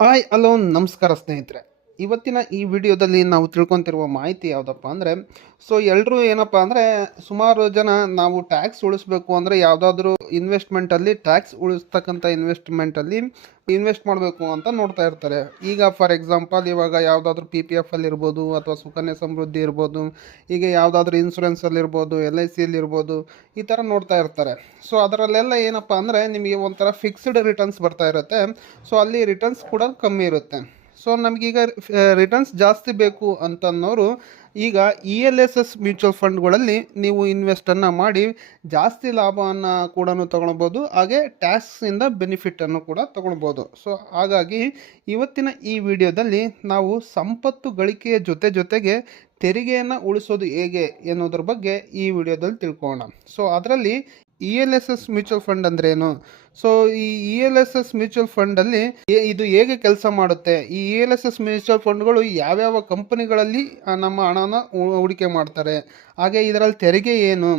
Hi alone ನಮಸ್ಕಾರ ಸ್ನೇಹಿತರೆ. ಇವತ್ತಿನ ಈ ವಿಡಿಯೋದಲ್ಲಿ ನಾವು ತಿಳ್ಕೊತಿರುವ ಮಾಹಿತಿ ಯಾವುದಪ್ಪ ಅಂದರೆ ಸೊ ಎಲ್ಲರೂ ಏನಪ್ಪ ಅಂದರೆ ಸುಮಾರು ಜನ ನಾವು ಟ್ಯಾಕ್ಸ್ ಉಳಿಸ್ಬೇಕು ಅಂದರೆ ಯಾವುದಾದ್ರೂ ಇನ್ವೆಸ್ಟ್ಮೆಂಟಲ್ಲಿ ಟ್ಯಾಕ್ಸ್ ಉಳಿಸ್ತಕ್ಕಂಥ ಇನ್ವೆಸ್ಟ್ಮೆಂಟಲ್ಲಿ ಇನ್ವೆಸ್ಟ್ ಮಾಡಬೇಕು ಅಂತ ನೋಡ್ತಾ ಇರ್ತಾರೆ. ಈಗ ಫಾರ್ ಎಕ್ಸಾಂಪಲ್ ಇವಾಗ ಯಾವುದಾದ್ರೂ ಪಿ ಪಿ ಎಫ್ ಅಲ್ಲಿ ಇರ್ಬೋದು ಅಥವಾ ಸುಕನ್ಯಾ ಸಮೃದ್ಧಿ ಇರ್ಬೋದು, ಈಗ ಯಾವುದಾದ್ರೂ ಇನ್ಶೂರೆನ್ಸಲ್ಲಿ ಇರ್ಬೋದು ಎಲ್ ಐ ಸಿಯಲ್ಲಿ ಇರ್ಬೋದು, ಈ ಥರ ನೋಡ್ತಾ ಇರ್ತಾರೆ. ಸೊ ಅದರಲ್ಲೆಲ್ಲ ಏನಪ್ಪ ಅಂದರೆ ನಿಮಗೆ ಒಂಥರ ಫಿಕ್ಸ್ಡ್ ರಿಟರ್ನ್ಸ್ ಬರ್ತಾ ಇರುತ್ತೆ. ಸೊ ಅಲ್ಲಿ ರಿಟರ್ನ್ಸ್ ಕೂಡ ಕಮ್ಮಿ ಇರುತ್ತೆ. ಸೊ ನಮಗೀಗ ರಿಟರ್ನ್ಸ್ ಜಾಸ್ತಿ ಬೇಕು ಅಂತನ್ನೋರು, ಈಗ E L S S mutual ಫಂಡ್ಗಳಲ್ಲಿ ನೀವು ಇನ್ವೆಸ್ಟನ್ನು ಮಾಡಿ, ಜಾಸ್ತಿ ಲಾಭವನ್ನು ಕೂಡ ತೊಗೊಳ್ಬೋದು, ಹಾಗೆ ಟ್ಯಾಕ್ಸಿಂದ ಬೆನಿಫಿಟನ್ನು ಕೂಡ ತೊಗೊಳ್ಬೋದು. ಸೊ ಹಾಗಾಗಿ ಇವತ್ತಿನ ಈ ವಿಡಿಯೋದಲ್ಲಿ ನಾವು ಸಂಪತ್ತು ಗಳಿಕೆಯ ಜೊತೆ ಜೊತೆಗೆ ತೆರಿಗೆಯನ್ನು ಉಳಿಸೋದು ಹೇಗೆ ಎನ್ನುವುದ್ರ ಬಗ್ಗೆ ಈ ವಿಡಿಯೋದಲ್ಲಿ ತಿಳ್ಕೊಳ್ಳೋಣ. ಸೊ ಅದರಲ್ಲಿ E L S S mutual fund ಅಂದ್ರೆ ಏನು ಸೊ ಈ E L S S mutual ಫಂಡಲ್ಲಿ ಇದು ಹೇಗೆ ಕೆಲಸ ಮಾಡುತ್ತೆ? ಈ E L S S mutual ಫಂಡ್ಗಳು ಯಾವ್ಯಾವ ಕಂಪನಿಗಳಲ್ಲಿ ನಮ್ಮ ಹಣನ ಹೂಡಿಕೆ ಮಾಡ್ತಾರೆ? ಹಾಗೆ ಇದರಲ್ಲಿ ತೆರಿಗೆ ಏನು?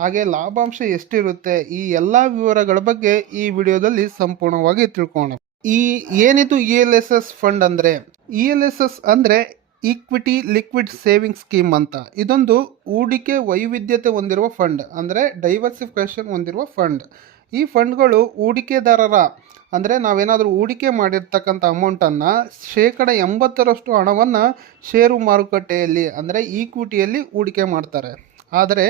ಹಾಗೆ ಲಾಭಾಂಶ ಎಷ್ಟಿರುತ್ತೆ? ಈ ಎಲ್ಲ ವಿವರಗಳ ಬಗ್ಗೆ ಈ ವಿಡಿಯೋದಲ್ಲಿ ಸಂಪೂರ್ಣವಾಗಿ ತಿಳ್ಕೊಳ್ಳೋಣ ಈ ಏನಿದು E L S S fund ಅಂದರೆ? ಇ ಎಲ್ ಎಸ್ ಎಸ್ ಅಂದರೆ ಈಕ್ವಿಟಿ ಲಿಕ್ವಿಡ್ ಸೇವಿಂಗ್ ಸ್ಕೀಮ್ ಅಂತ. ಇದೊಂದು ಹೂಡಿಕೆ ವೈವಿಧ್ಯತೆ ಹೊಂದಿರುವ ಫಂಡ್, ಅಂದರೆ ಡೈವರ್ಸಿಫಿಕೇಷನ್ ಹೊಂದಿರುವ ಫಂಡ್. ಈ ಫಂಡ್ಗಳು ಹೂಡಿಕೆದಾರರ, ಅಂದರೆ ನಾವೇನಾದರೂ ಹೂಡಿಕೆ ಮಾಡಿರ್ತಕ್ಕಂಥ ಅಮೌಂಟನ್ನು ಶೇಕಡ ಎಂಬತ್ತರಷ್ಟು ಹಣವನ್ನು ಷೇರು ಮಾರುಕಟ್ಟೆಯಲ್ಲಿ, ಅಂದರೆ ಈಕ್ವಿಟಿಯಲ್ಲಿ ಹೂಡಿಕೆ ಮಾಡ್ತಾರೆ. ಆದರೆ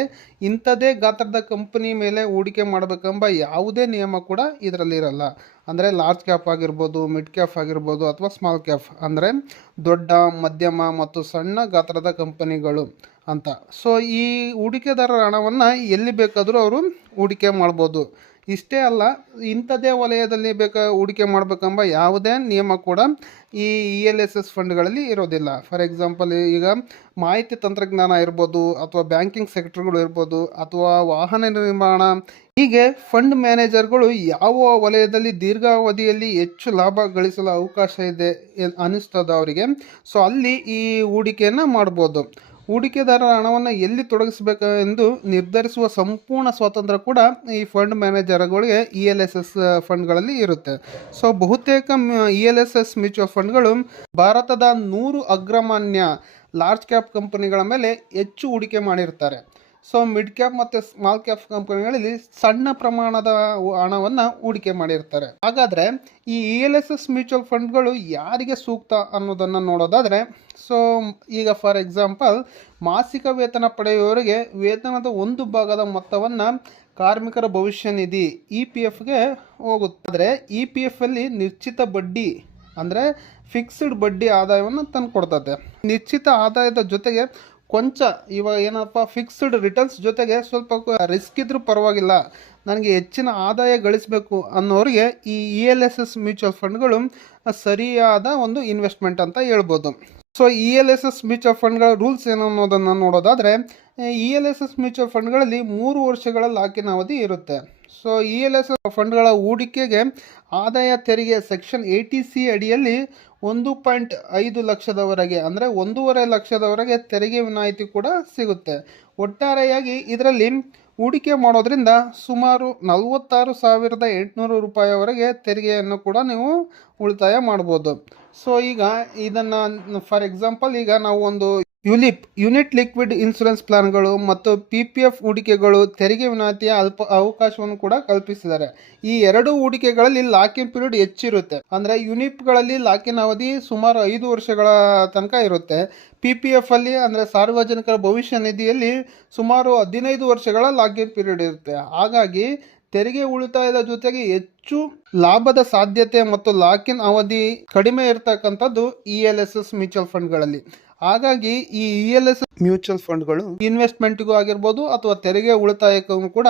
ಇಂಥದ್ದೇ ಗಾತ್ರದ ಕಂಪನಿ ಮೇಲೆ ಹೂಡಿಕೆ ಮಾಡಬೇಕೆಂಬ ಯಾವುದೇ ನಿಯಮ ಕೂಡ ಇದರಲ್ಲಿ ಇರಲ್ಲ. ಅಂದರೆ ಲಾರ್ಜ್ ಕ್ಯಾಪ್ ಆಗಿರ್ಬೋದು, ಮಿಡ್ ಕ್ಯಾಪ್ ಆಗಿರ್ಬೋದು ಅಥವಾ ಸ್ಮಾಲ್ ಕ್ಯಾಪ್. ಅಂದರೆ ದೊಡ್ಡ, ಮಧ್ಯಮ ಮತ್ತು ಸಣ್ಣ ಗಾತ್ರದ ಕಂಪನಿಗಳು ಅಂತ. ಸೊ ಈ ಹೂಡಿಕೆದಾರರ ಹಣವನ್ನು ಎಲ್ಲಿ ಬೇಕಾದರೂ ಅವರು ಹೂಡಿಕೆ ಮಾಡ್ಬೋದು. ಇಷ್ಟೇ ಅಲ್ಲ, ಇಂಥದ್ದೇ ವಲಯದಲ್ಲಿ ಬೇಕಾ, ಹೂಡಿಕೆ ಮಾಡಬೇಕೆಂಬ ಯಾವುದೇ ನಿಯಮ ಕೂಡ ಈ ಇ ಎಲ್ ಎಸ್ ಎಸ್ ಫಂಡ್ಗಳಲ್ಲಿ ಇರೋದಿಲ್ಲ. ಫಾರ್ ಎಕ್ಸಾಂಪಲ್ ಈಗ ಮಾಹಿತಿ ತಂತ್ರಜ್ಞಾನ ಇರ್ಬೋದು, ಅಥವಾ ಬ್ಯಾಂಕಿಂಗ್ ಸೆಕ್ಟರ್ಗಳು ಇರ್ಬೋದು, ಅಥವಾ ವಾಹನ ನಿರ್ಮಾಣ, ಹೀಗೆ ಫಂಡ್ ಮ್ಯಾನೇಜರ್ಗಳು ಯಾವ ವಲಯದಲ್ಲಿ ದೀರ್ಘಾವಧಿಯಲ್ಲಿ ಹೆಚ್ಚು ಲಾಭ ಗಳಿಸಲು ಅವಕಾಶ ಇದೆ ಅನಿಸ್ತದ ಅವರಿಗೆ ಸೊ ಅಲ್ಲಿ ಈ ಹೂಡಿಕೆಯನ್ನು ಮಾಡ್ಬೋದು. ಹೂಡಿಕೆದಾರರ ಹಣವನ್ನು ಎಲ್ಲಿ ತೊಡಗಿಸಬೇಕು ಎಂದು ನಿರ್ಧರಿಸುವ ಸಂಪೂರ್ಣ ಸ್ವಾತಂತ್ರ್ಯ ಕೂಡ ಈ ಫಂಡ್ ಮ್ಯಾನೇಜರ್ಗಳಿಗೆ ಇ ಎಲ್ ಎಸ್ ಎಸ್ ಫಂಡ್ಗಳಲ್ಲಿ ಇರುತ್ತೆ. ಸೊ, ಬಹುತೇಕ E L S S mutual ಫಂಡ್ಗಳು ಭಾರತದ ನೂರು ಅಗ್ರಮಾನ್ಯ, ಲಾರ್ಜ್ ಕ್ಯಾಪ್ ಕಂಪನಿಗಳ ಮೇಲೆ ಹೆಚ್ಚು ಹೂಡಿಕೆ ಮಾಡಿರ್ತಾರೆ. ಸೊ ಮಿಡ್ ಕ್ಯಾಪ್ ಮತ್ತು ಸ್ಮಾಲ್ ಕ್ಯಾಪ್ ಕಂಪನಿಗಳಲ್ಲಿ ಸಣ್ಣ ಪ್ರಮಾಣದ ಹಣವನ್ನು ಹೂಡಿಕೆ ಮಾಡಿರ್ತಾರೆ. ಹಾಗಾದರೆ ಈ E L S S mutual ಫಂಡ್ಗಳು ಯಾರಿಗೆ ಸೂಕ್ತ ಅನ್ನೋದನ್ನು ನೋಡೋದಾದರೆ ಸೊ ಈಗ ಫಾರ್ ಎಕ್ಸಾಂಪಲ್ ಮಾಸಿಕ ವೇತನ ಪಡೆಯುವವರಿಗೆ ವೇತನದ ಒಂದು ಭಾಗದ ಮೊತ್ತವನ್ನು ಕಾರ್ಮಿಕರ ಭವಿಷ್ಯ ನಿಧಿ ಇ ಪಿ ಎಫ್ಗೆ ಹೋಗುತ್ತೆ. ಆದರೆ ಇ ಪಿ ಎಫ್ ಅಲ್ಲಿ ನಿಶ್ಚಿತ ಬಡ್ಡಿ, ಅಂದರೆ ಫಿಕ್ಸ್ಡ್ ಬಡ್ಡಿ ಆದಾಯವನ್ನು ತಂದು ಕೊಡ್ತದೆ ನಿಶ್ಚಿತ ಆದಾಯದ ಜೊತೆಗೆ ಕೊಂಚ ಇವಾಗ ಏನಪ್ಪ ಫಿಕ್ಸ್ಡ್ ರಿಟರ್ನ್ಸ್ ಜೊತೆಗೆ ಸ್ವಲ್ಪ ರಿಸ್ಕ್ ಇದ್ರೂ ಪರವಾಗಿಲ್ಲ. ನನಗೆ ಹೆಚ್ಚಿನ ಆದಾಯ ಗಳಿಸಬೇಕು ಅನ್ನೋರಿಗೆ ಈ E L S S mutual ಫಂಡ್ಗಳು ಸರಿಯಾದ ಒಂದು ಇನ್ವೆಸ್ಟ್ಮೆಂಟ್ ಅಂತ ಹೇಳ್ಬೋದು. So E L S S mutual ಫಂಡ್ಗಳ ರೂಲ್ಸ್ ಏನು ಅನ್ನೋದನ್ನು ನೋಡೋದಾದರೆ E L S S mutual ಫಂಡ್ಗಳಲ್ಲಿ ಮೂರು ವರ್ಷಗಳ ಲಾಕಿನ ಅವಧಿ ಇರುತ್ತೆ. ಸೊ ಇ ಎಲ್ ಎಸ್ ಫಂಡ್ಗಳ ಹೂಡಿಕೆಗೆ ಆದಾಯ ತೆರಿಗೆ ಸೆಕ್ಷನ್ ಏಯ್ಟಿ ಸಿ ಅಡಿಯಲ್ಲಿ ಒಂದು ಪಾಯಿಂಟ್ ಐದು ಲಕ್ಷದವರೆಗೆ, ಅಂದರೆ ಒಂದೂವರೆ ಲಕ್ಷದವರೆಗೆ ತೆರಿಗೆ ವಿನಾಯಿತಿ ಕೂಡ ಸಿಗುತ್ತೆ. ಒಟ್ಟಾರೆಯಾಗಿ ಇದರಲ್ಲಿ ಹೂಡಿಕೆ ಮಾಡೋದ್ರಿಂದ ಸುಮಾರು ನಲವತ್ತಾರು ಸಾವಿರದ ಎಂಟುನೂರು ರೂಪಾಯಿವರೆಗೆ ತೆರಿಗೆಯನ್ನು ಕೂಡ ನೀವು ಉಳಿತಾಯ ಮಾಡ್ಬೋದು. ಸೊ ಈಗ ಇದನ್ನು ಫಾರ್ ಎಕ್ಸಾಂಪಲ್ ಈಗ ನಾವು ಒಂದು ಯುಲಿಪ್, ಯುನಿಟ್ ಲಿಕ್ವಿಡ್ ಇನ್ಶೂರೆನ್ಸ್ ಪ್ಲಾನ್ಗಳು ಮತ್ತು ಪಿ ಪಿ ಎಫ್ ಹೂಡಿಕೆಗಳು ತೆರಿಗೆ ವಿನಾಯಿತಿಯ ಅಲ್ಪ, ಅವಕಾಶವನ್ನು ಕೂಡ ಕಲ್ಪಿಸಿದ್ದಾರೆ. ಈ ಎರಡು ಹೂಡಿಕೆಗಳಲ್ಲಿ ಲಾಕಿನ್ ಪೀರಿಯಡ್ ಹೆಚ್ಚಿರುತ್ತೆ. ಅಂದರೆ ಯುನಿಪ್ಗಳಲ್ಲಿ ಲಾಕಿನ್ ಅವಧಿ ಸುಮಾರು ಐದು ವರ್ಷಗಳ ತನಕ ಇರುತ್ತೆ. ಪಿ ಪಿ ಎಫ್ ಅಲ್ಲಿ ಅಂದರೆ ಸಾರ್ವಜನಿಕರ ಭವಿಷ್ಯ ನಿಧಿಯಲ್ಲಿ ಸುಮಾರು ಹದಿನೈದು ವರ್ಷಗಳ ಲಾಕಿನ್ ಪೀರಿಯಡ್ ಇರುತ್ತೆ. ಹಾಗಾಗಿ ತೆರಿಗೆ ಉಳಿತಾಯದ ಜೊತೆಗೆ ಹೆಚ್ಚು ಲಾಭದ ಸಾಧ್ಯತೆ ಮತ್ತು ಲಾಕಿನ್ ಅವಧಿ ಕಡಿಮೆ ಇರತಕ್ಕಂಥದ್ದು E L S S mutual ಫಂಡ್ಗಳಲ್ಲಿ. ಹಾಗಾಗಿ ಈ ಇ ಎಲ್ ಎಸ್ ಮ್ಯೂಚುವಲ್ ಫಂಡ್ಗಳು ಇನ್ವೆಸ್ಟ್ಮೆಂಟ್ಗೂ ಆಗಿರ್ಬೋದು ಅಥವಾ ತೆರಿಗೆ ಉಳಿತಾಯಕ್ಕೂ ಕೂಡ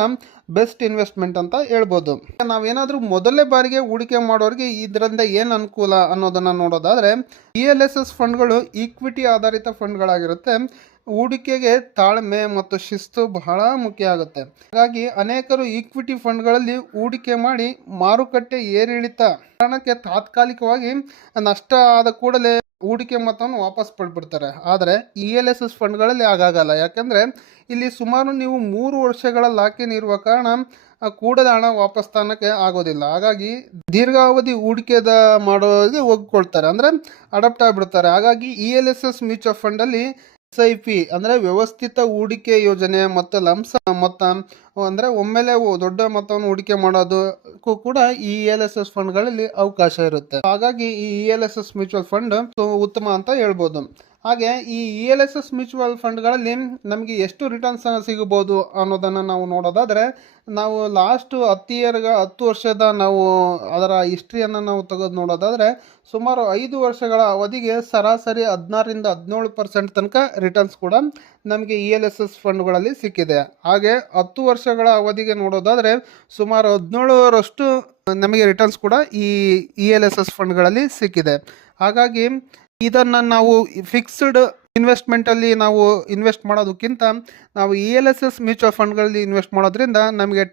ಬೆಸ್ಟ್ ಇನ್ವೆಸ್ಟ್ಮೆಂಟ್ ಅಂತ ಹೇಳ್ಬೋದು. ನಾವೇನಾದರೂ ಮೊದಲನೇ ಬಾರಿಗೆ ಹೂಡಿಕೆ ಮಾಡೋರಿಗೆ ಇದರಿಂದ ಏನು ಅನುಕೂಲ ಅನ್ನೋದನ್ನ ನೋಡೋದಾದ್ರೆ ಇ ಎಲ್ ಎಸ್ ಎಸ್ ಫಂಡ್ಗಳು ಈಕ್ವಿಟಿ ಆಧಾರಿತ ಫಂಡ್ಗಳಾಗಿರುತ್ತೆ ಹೂಡಿಕೆಗೆ ತಾಳ್ಮೆ ಮತ್ತು ಶಿಸ್ತು ಬಹಳ ಮುಖ್ಯ ಆಗುತ್ತೆ. ಹಾಗಾಗಿ ಅನೇಕರು ಈಕ್ವಿಟಿ ಫಂಡ್ಗಳಲ್ಲಿ ಹೂಡಿಕೆ ಮಾಡಿ ಮಾರುಕಟ್ಟೆ ಏರಿಳಿತ ಕಾರಣಕ್ಕೆ ತಾತ್ಕಾಲಿಕವಾಗಿ ನಷ್ಟ ಆದ ಕೂಡಲೇ ಹೂಡಿಕೆ ಮೊತ್ತವನ್ನು ವಾಪಸ್ ಪಡ್ಬಿಡ್ತಾರೆ. ಆದರೆ ಇ ಎಲ್ ಎಸ್ ಎಸ್ ಫಂಡ್ಗಳಲ್ಲಿ ಆಗಾಗಲ್ಲ ಯಾಕಂದರೆ ಇಲ್ಲಿ ಸುಮಾರು ನೀವು ಮೂರು ವರ್ಷಗಳ ಲಾಕಿನ್ ಇರುವ ಕಾರಣ ಕೂಡದ ಹಣ ವಾಪಸ್ ತಾನಕ್ಕೆ ಆಗೋದಿಲ್ಲ. ಹಾಗಾಗಿ ದೀರ್ಘಾವಧಿ ಹೂಡಿಕೆದ ಮಾಡೋರಿಗೆ ಒಗ್ಕೊಳ್ತಾರೆ ಅಂದರೆ ಅಡಾಪ್ಟ್ ಆಗಿಬಿಡ್ತಾರೆ. ಹಾಗಾಗಿ E L S S mutual ಫಂಡಲ್ಲಿ S ಅಂದರೆ ವ್ಯವಸ್ಥಿತ ಹೂಡಿಕೆ ಯೋಜನೆ, ಮತ್ತು ಲಂಸ ಮೊತ್ತ, ಅಂದರೆ ಒಮ್ಮೆಲೆ ದೊಡ್ಡ ಮೊತ್ತವನ್ನು ಹೂಡಿಕೆ ಮಾಡೋದಕ್ಕೂ ಕೂಡ ಈ ಇ ಎಲ್ ಎಸ್ ಎಸ್ ಫಂಡ್ಗಳಲ್ಲಿ ಅವಕಾಶ ಇರುತ್ತೆ. ಹಾಗಾಗಿ ಈ E L S S mutual fund ಉತ್ತಮ ಅಂತ ಹೇಳ್ಬೋದು. ಹಾಗೆ ಈ E L S S mutual ಫಂಡ್ಗಳಲ್ಲಿ ನಮಗೆ ಎಷ್ಟು ರಿಟರ್ನ್ಸ್ ಸಿಗಬಹುದು ಅನ್ನೋದನ್ನು ನಾವು ನೋಡೋದಾದರೆ, ನಾವು ಲಾಸ್ಟ್ ಹತ್ತು ಇಯರ್ಗ ಹತ್ತು ವರ್ಷದ ನಾವು ಅದರ ಹಿಸ್ಟ್ರಿಯನ್ನು ನಾವು ತೆಗೆದು ನೋಡೋದಾದರೆ, ಸುಮಾರು ಐದು ವರ್ಷಗಳ ಅವಧಿಗೆ ಸರಾಸರಿ ಹದಿನಾರರಿಂದ ಹದಿನೇಳು ಪರ್ಸೆಂಟ್ ತನಕ ರಿಟರ್ನ್ಸ್ ಕೂಡ ನಮಗೆ ಇ ಎಲ್ ಎಸ್ ಎಸ್ ಫಂಡ್ಗಳಲ್ಲಿ ಸಿಕ್ಕಿದೆ. ಹಾಗೆ ಹತ್ತು ವರ್ಷಗಳ ಅವಧಿಗೆ ನೋಡೋದಾದರೆ, ಸುಮಾರು ಹದಿನೇಳರಷ್ಟು ನಮಗೆ ರಿಟರ್ನ್ಸ್ ಕೂಡ ಈ ಇ ಎಲ್ ಎಸ್ ಎಸ್ ಫಂಡ್ಗಳಲ್ಲಿ ಸಿಕ್ಕಿದೆ. ಹಾಗಾಗಿ ಇದನ್ನು ನಾವು ಫಿಕ್ಸ್ಡ್ ಇನ್ವೆಸ್ಟ್ಮೆಂಟಲ್ಲಿ ನಾವು ಇನ್ವೆಸ್ಟ್ ಮಾಡೋದಕ್ಕಿಂತ ನಾವು E L S S mutual ಫಂಡ್ಗಳಲ್ಲಿ invest ಮಾಡೋದ್ರಿಂದ ನಮಗೆ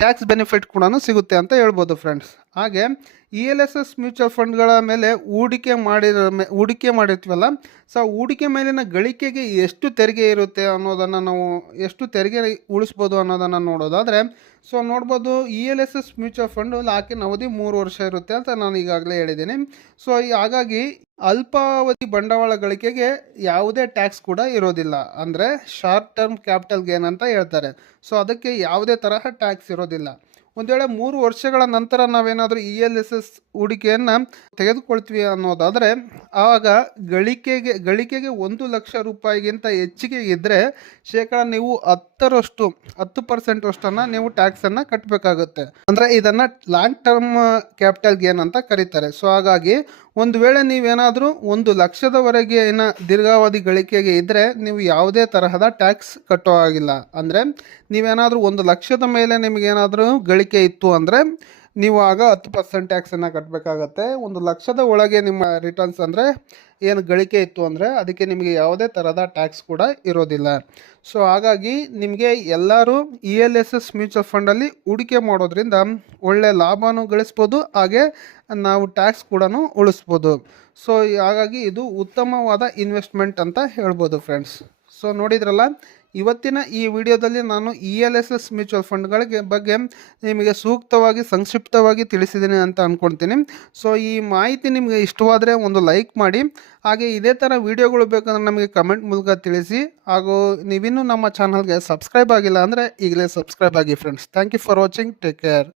ಟ್ಯಾಕ್ಸ್ ಬೆನಿಫಿಟ್ ಕೂಡ ಸಿಗುತ್ತೆ ಅಂತ ಹೇಳ್ಬೋದು ಫ್ರೆಂಡ್ಸ್ ಹಾಗೆ E L S S mutual ಫಂಡ್ಗಳ ಮೇಲೆ ಹೂಡಿಕೆ ಮಾಡಿರೋ ಮೇ, ಹೂಡಿಕೆ ಮಾಡಿರ್ತೀವಲ್ಲ ಸೊ ಹೂಡಿಕೆ ಮೇಲಿನ ಗಳಿಕೆಗೆ ಎಷ್ಟು ತೆರಿಗೆ ಇರುತ್ತೆ ಅನ್ನೋದನ್ನು ನಾವು, ಎಷ್ಟು ತೆರಿಗೆ ಉಳಿಸ್ಬೋದು ಅನ್ನೋದನ್ನು ನೋಡೋದಾದರೆ ಸೊ ನೋಡ್ಬೋದು E L S S mutual fund ಲಾಕಿನ ಅವಧಿ ಮೂರು ವರ್ಷ ಇರುತ್ತೆ ಅಂತ ನಾನು ಈಗಾಗಲೇ ಹೇಳಿದ್ದೀನಿ. ಸೊ ಹಾಗಾಗಿ ಅಲ್ಪಾವಧಿ ಬಂಡವಾಳ ಗಳಿಕೆಗೆ ಯಾವುದೇ ಟ್ಯಾಕ್ಸ್ ಕೂಡ ಇರೋದಿಲ್ಲ. ಅಂದರೆ ಶಾರ್ಟ್ ಟರ್ಮ್ ಕ್ಯಾಪಿಟಲ್ ಗೇನ್ ಅಂತ ಹೇಳ್ತಾರೆ. ಸೊ ಅದಕ್ಕೆ ಯಾವುದೇ ತರಹ ಟ್ಯಾಕ್ಸ್ ಇರೋದಿಲ್ಲ. ಒಂದು ವೇಳೆ ಮೂರು ವರ್ಷಗಳ ನಂತರ ನಾವೇನಾದರೂ ಇ ಎಲ್ ಎಸ್ ಎಸ್ ಹೂಡಿಕೆಯನ್ನು ತೆಗೆದುಕೊಳ್ತೀವಿ ಅನ್ನೋದಾದರೆ ಆವಾಗ ಗಳಿಕೆಗೆ ಗಳಿಕೆಗೆ ಒಂದು ಲಕ್ಷ ರೂಪಾಯಿಗಿಂತ ಹೆಚ್ಚಿಗೆ ಇದ್ದರೆ ಶೇಕಡ ನೀವು ಹತ್ತರಷ್ಟು, ಹತ್ತು ಪರ್ಸೆಂಟ್ ಅಷ್ಟನ್ನು ನೀವು ಟ್ಯಾಕ್ಸನ್ನು ಕಟ್ಟಬೇಕಾಗುತ್ತೆ ಅಂದರೆ ಇದನ್ನು ಲಾಂಗ್ ಟರ್ಮ್ ಕ್ಯಾಪಿಟಲ್ ಗೇನ್ ಅಂತ ಕರೀತಾರೆ. ಸೊ ಹಾಗಾಗಿ ಒಂದು ವೇಳೆ ನೀವೇನಾದರೂ ಒಂದು ಲಕ್ಷದವರೆಗೆ ಏನ ದೀರ್ಘಾವಧಿ ಗಳಿಕೆಗೆ ಇದ್ದರೆ ನೀವು ಯಾವುದೇ ತರಹದ ಟ್ಯಾಕ್ಸ್ ಕಟ್ಟೋ ಆಗಿಲ್ಲ ಅಂದರೆ ನೀವೇನಾದರೂ ಒಂದು ಲಕ್ಷದ ಮೇಲೆ ನಿಮಗೇನಾದರೂ ಗಳಿಕೆ ಇತ್ತು ಅಂದರೆ ನೀವು ಆಗ ಹತ್ತು ಪರ್ಸೆಂಟ್ ಟ್ಯಾಕ್ಸನ್ನು ಕಟ್ಟಬೇಕಾಗತ್ತೆ ಒಂದು ಲಕ್ಷದ ಒಳಗೆ ನಿಮ್ಮ ರಿಟರ್ನ್ಸ್ ಅಂದರೆ ಏನು ಗಳಿಕೆ ಇತ್ತು ಅಂದರೆ ಅದಕ್ಕೆ ನಿಮಗೆ ಯಾವುದೇ ಥರದ ಟ್ಯಾಕ್ಸ್ ಕೂಡ ಇರೋದಿಲ್ಲ. ಸೊ ಹಾಗಾಗಿ ನಿಮಗೆ ಎಲ್ಲರೂ E L S S mutual ಫಂಡಲ್ಲಿ ಹೂಡಿಕೆ ಮಾಡೋದ್ರಿಂದ ಒಳ್ಳೆ ಲಾಭನೂ ಗಳಿಸ್ಬೋದು, ಹಾಗೆ ನಾವು ಟ್ಯಾಕ್ಸ್ ಕೂಡ ಉಳಿಸ್ಬೋದು. ಸೊ ಹಾಗಾಗಿ ಇದು ಉತ್ತಮವಾದ ಇನ್ವೆಸ್ಟ್ಮೆಂಟ್ ಅಂತ ಹೇಳ್ಬೋದು ಫ್ರೆಂಡ್ಸ್ ಸೊ ನೋಡಿದ್ರಲ್ಲ ಇವತ್ತಿನ ಈ ವಿಡಿಯೋದಲ್ಲಿ ನಾನು E L S S mutual ಫಂಡ್ಗಳಿಗೆ ಬಗ್ಗೆ ನಿಮಗೆ ಸೂಕ್ತವಾಗಿ, ಸಂಕ್ಷಿಪ್ತವಾಗಿ ತಿಳಿಸಿದ್ದೀನಿ ಅಂತ ಅಂದ್ಕೊಳ್ತೀನಿ ಸೊ ಈ ಮಾಹಿತಿ ನಿಮಗೆ ಇಷ್ಟವಾದರೆ ಒಂದು ಲೈಕ್ ಮಾಡಿ. ಹಾಗೆ ಇದೇ ಥರ ವಿಡಿಯೋಗಳು ಬೇಕಂದ್ರೆ ನಮಗೆ ಕಮೆಂಟ್ ಮೂಲಕ ತಿಳಿಸಿ. ಹಾಗೂ ನೀವಿನ್ನೂ ನಮ್ಮ ಚಾನಲ್ಗೆ ಸಬ್ಸ್ಕ್ರೈಬ್ ಆಗಿಲ್ಲ ಅಂದರೆ ಈಗಲೇ ಸಬ್ಸ್ಕ್ರೈಬ್ ಆಗಿ friends thank you for watching take care